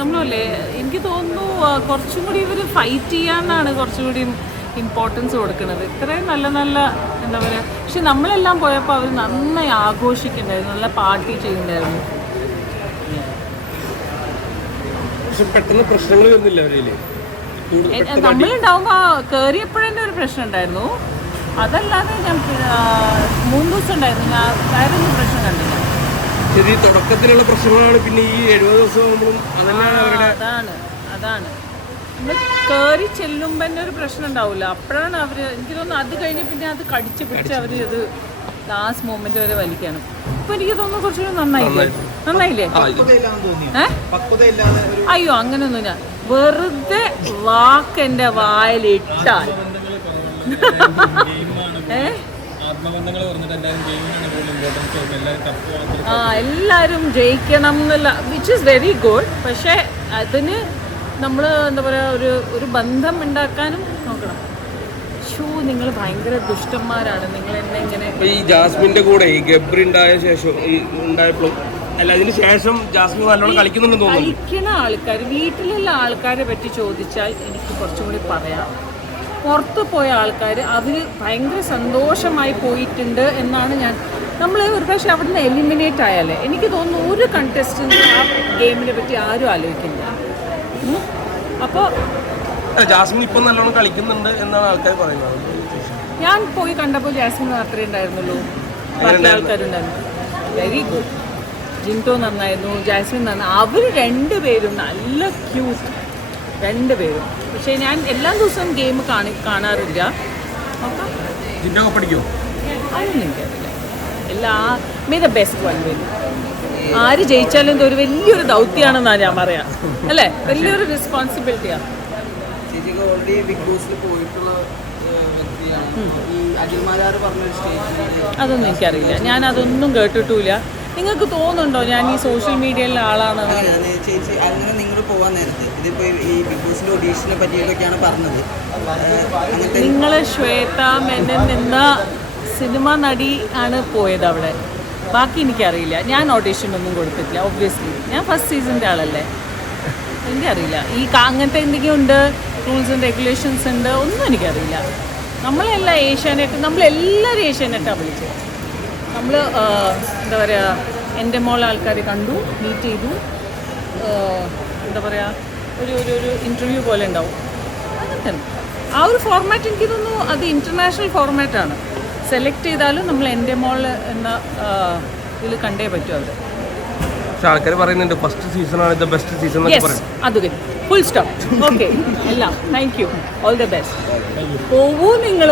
നമ്മളല്ലേ എനിക്ക് തോന്നുന്നു കുറച്ചും കൂടി ഇവർ ഫൈറ്റ് ചെയ്യാനാണ് കുറച്ചും കൂടി ഇമ്പോർട്ടൻസ് കൊടുക്കുന്നത്. ഇത്രയും നല്ല നല്ല എന്താ പറയുക, പക്ഷെ നമ്മളെല്ലാം പോയപ്പോൾ അവർ നന്നായി ആഘോഷിക്കുന്നുണ്ടായിരുന്നു, നല്ല പാർട്ടി ചെയ്യുന്നുണ്ടായിരുന്നു. പെട്ടെന്ന് പ്രശ്നങ്ങൾ വരുന്നില്ല നമ്മളുണ്ടാവുമ്പോൾ കയറിയപ്പോഴന്നെ ഒരു പ്രശ്നം ഉണ്ടായിരുന്നു. അതല്ലാതെ ഞാൻ 3 ദിവസം ഉണ്ടായിരുന്നു, ഞാൻ വേറെ ഒന്നും പ്രശ്നം കണ്ടില്ല. ശരി, തുടക്കത്തിലുള്ള പ്രശ്നങ്ങളാണ് പിന്നെ ഈ 70 ദിവസം അതാണ് നമ്മൾ കയറി ചെല്ലുമ്പോൾ തന്നെ ഒരു പ്രശ്നം ഉണ്ടാവില്ല. അപ്പോഴാണ് അവർ, എനിക്ക് തോന്നുന്നു അത് കഴിഞ്ഞ് പിന്നെ അത് കടിച്ച് പിടിച്ച് അവർ ഇത് ലാസ്റ്റ് മൊമെന്റ് വരെ വലിക്കണം. ഇപ്പൊ എനിക്ക് തോന്നുന്നു കുറച്ചുകൂടി നന്നായില്ലേ? അയ്യോ അങ്ങനെയൊന്നും, ഞാൻ വെറുതെ വാക്ക് എൻ്റെ വായിലിട്ടാൽ എല്ലാവരും ജയിക്കണം എന്നല്ല, വിച്ച് ഈസ് വെരി ഗുഡ്. പക്ഷെ അതിന് നമ്മൾ എന്താ പറയുക, ഒരു ബന്ധം ഉണ്ടാക്കാനും നോക്കണം. നിങ്ങൾ ഭയങ്കര ദുഷ്ടന്മാരാണ്, നിങ്ങൾ എന്നെ ഇങ്ങനെ. ഈ ജാസ്മിന്റെ കൂടെ ഈ ഗബ്രി ഉണ്ടായ ശേഷം ഉണ്ടായപ്പോഴും അല്ല, അതിന് ശേഷം ജാസ്മിൻ നല്ലോണം കളിക്കുന്നുണ്ടെന്ന് തോന്നുന്നു. കളിക്കുന്ന ആൾക്കാർ, വീട്ടിലുള്ള ആൾക്കാരെ പറ്റി ചോദിച്ചാൽ എനിക്ക് കുറച്ചും കൂടി പറയാം. പുറത്തു പോയ ആൾക്കാർ അവർ ഭയങ്കര സന്തോഷമായി പോയിട്ടുണ്ട് എന്നാണ് നമ്മൾ ഒരു പക്ഷേ അവിടെ നിന്ന് എലിമിനേറ്റ് ആയാലേ എനിക്ക് തോന്നുന്നു ഒരു കണ്ടസ്റ്റൻറ്റ് ആ ഗെയിമിനെ പറ്റി ആരും ആലോചിക്കില്ല. അപ്പോൾ ജാസ്മിൻ ഇപ്പം നല്ലോണം കളിക്കുന്നുണ്ട് എന്നാണ് ആൾക്കാർ പറയുന്നത്. ഞാൻ പോയി കണ്ടപ്പോൾ ജാസ്മിൻ മാത്രമേ ഉണ്ടായിരുന്നുള്ളൂ, ബാക്കി ആൾക്കാരുണ്ടായിരുന്നു. Very good. ജിൻറ്റോ നന്നായിരുന്നു, ജാസ്മിൻ നന്നായി. അവർ രണ്ടുപേരും നല്ല ക്യൂട്ട്, രണ്ടുപേരും. പക്ഷേ ഞാൻ എല്ലാ ദിവസവും ഗെയിം കാണാറില്ല. പഠിക്കുമോ അതൊന്നും എനിക്കറിയില്ല. May the best one win. ആര് ജയിച്ചാലും ഇത് ഒരു വലിയൊരു ദൗത്യമാണെന്നാണ് ഞാൻ പറയാം, അല്ലേ? വലിയൊരു റെസ്പോൺസിബിലിറ്റിയാണ്. അതൊന്നും എനിക്കറിയില്ല, ഞാൻ അതൊന്നും കേട്ടിട്ടില്ല. നിങ്ങൾക്ക് തോന്നുന്നുണ്ടോ ഞാൻ ഈ സോഷ്യൽ മീഡിയയിലെ ആളാണ്? ചേച്ചി, അങ്ങനെ നിങ്ങൾ പോകാൻ നേരത്തെ ഇതിപ്പോ ഈ ബിഗ് ബോസിന്റെ ഓഡീഷനെ പറ്റിയൊക്കെയാണ് പറഞ്ഞത്. നിങ്ങൾ ശ്വേത മേനൻ എന്ന സിനിമ നടി ആണ് പോയത് അവിടെ, ബാക്കി എനിക്കറിയില്ല. ഞാൻ ഓഡീഷനൊന്നും കൊടുത്തിട്ടില്ല. ഒബ്വിയസ്ലി ഞാൻ ഫസ്റ്റ് സീസണിൻ്റെ ആളല്ലേ, എനിക്കറിയില്ല. അങ്ങനത്തെ എന്തെങ്കിലും ഉണ്ട്, റൂൾസ് ആൻഡ് റെഗുലേഷൻസ് ഉണ്ട്, ഒന്നും എനിക്കറിയില്ല. നമ്മളെല്ലാം ഏഷ്യാനെറ്റ്, നമ്മളെല്ലാവരും ഏഷ്യാനെറ്റാണ് വിളിച്ചത്. നമ്മൾ എന്താ പറയുക, എൻ്റെ മോൾ ആൾക്കാരെ കണ്ടു, മീറ്റ് ചെയ്തു, എന്താ പറയുക, ഒരു ഇൻ്റർവ്യൂ പോലെ ഉണ്ടാവും. അങ്ങനത്തെ ആ ഒരു ഫോർമാറ്റ് എനിക്ക് തോന്നുന്നു അത് ഇൻ്റർനാഷണൽ ഫോർമാറ്റാണ്. സെലക്ട് ചെയ്താലും നമ്മൾ എൻ്റെ മോൾ എന്ന ഇതിൽ കണ്ടേ പറ്റും അവർ. ആൾക്കാർ പറയുന്നുണ്ട് ഫസ്റ്റ് സീസണാണ് ദ ബെസ്റ്റ് സീസൺ. അത് ഫുൾ സ്റ്റോപ്പ്. ഓക്കെ, എല്ലാം thank you, all the best. പോവൂ നിങ്ങൾ.